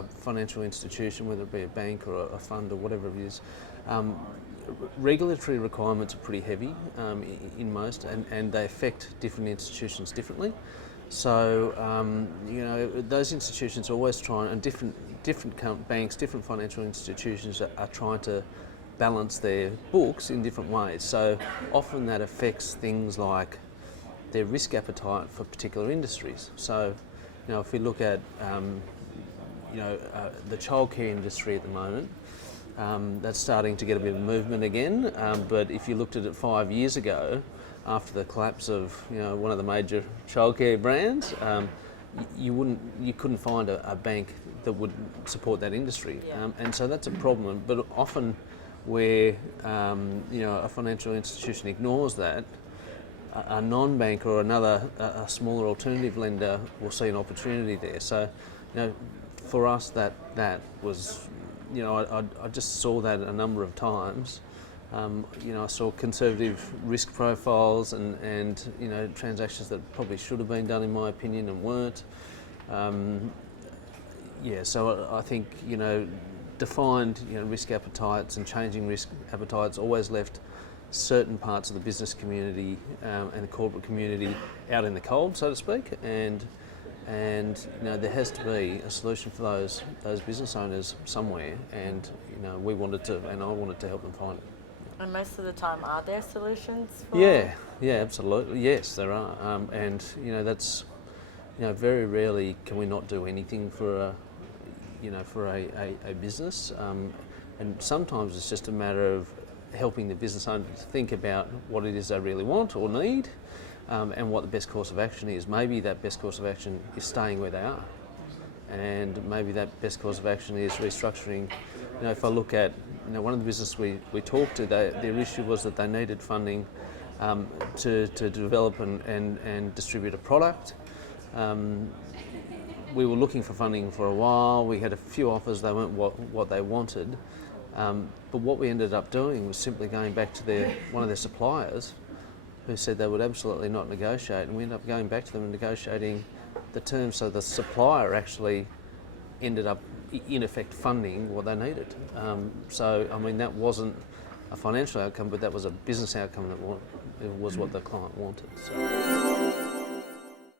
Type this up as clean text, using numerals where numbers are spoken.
a financial institution, whether it be a bank or a fund or whatever it is, regulatory requirements are pretty heavy in most, and they affect different institutions differently. So those institutions are always trying, and different banks, different financial institutions are trying to balance their books in different ways. So often that affects things like their risk appetite for particular industries. So, if we look at the childcare industry at the moment, that's starting to get a bit of movement again. But if you looked at it 5 years ago, after the collapse of one of the major childcare brands, you couldn't find a bank that would support that industry, and so that's a problem. But often, where a financial institution ignores that, a non-bank or a smaller alternative lender will see an opportunity there. So, for us, that was, I just saw that a number of times. I saw conservative risk profiles and transactions that probably should have been done, in my opinion, and weren't. So I think defined risk appetites and changing risk appetites always left certain parts of the business community and the corporate community out in the cold, so to speak, and there has to be a solution for those business owners somewhere, and I wanted to help them find it. And most of the time, are there solutions for? Yeah, absolutely. Yes, there are, and that's very rarely can we not do anything for a business, and sometimes it's just a matter of helping the business owner to think about what it is they really want or need, and what the best course of action is. Maybe that best course of action is staying where they are, and maybe that best course of action is restructuring. If I look at one of the businesses we talked to, their issue was that they needed funding to develop and distribute a product. We were looking for funding for a while. We had a few offers. They weren't what they wanted. But what we ended up doing was simply going back to one of their suppliers, who said they would absolutely not negotiate, and we ended up going back to them and negotiating the terms, so the supplier actually ended up in effect funding what they needed. That wasn't a financial outcome, but that was a business outcome that was what the client wanted. So.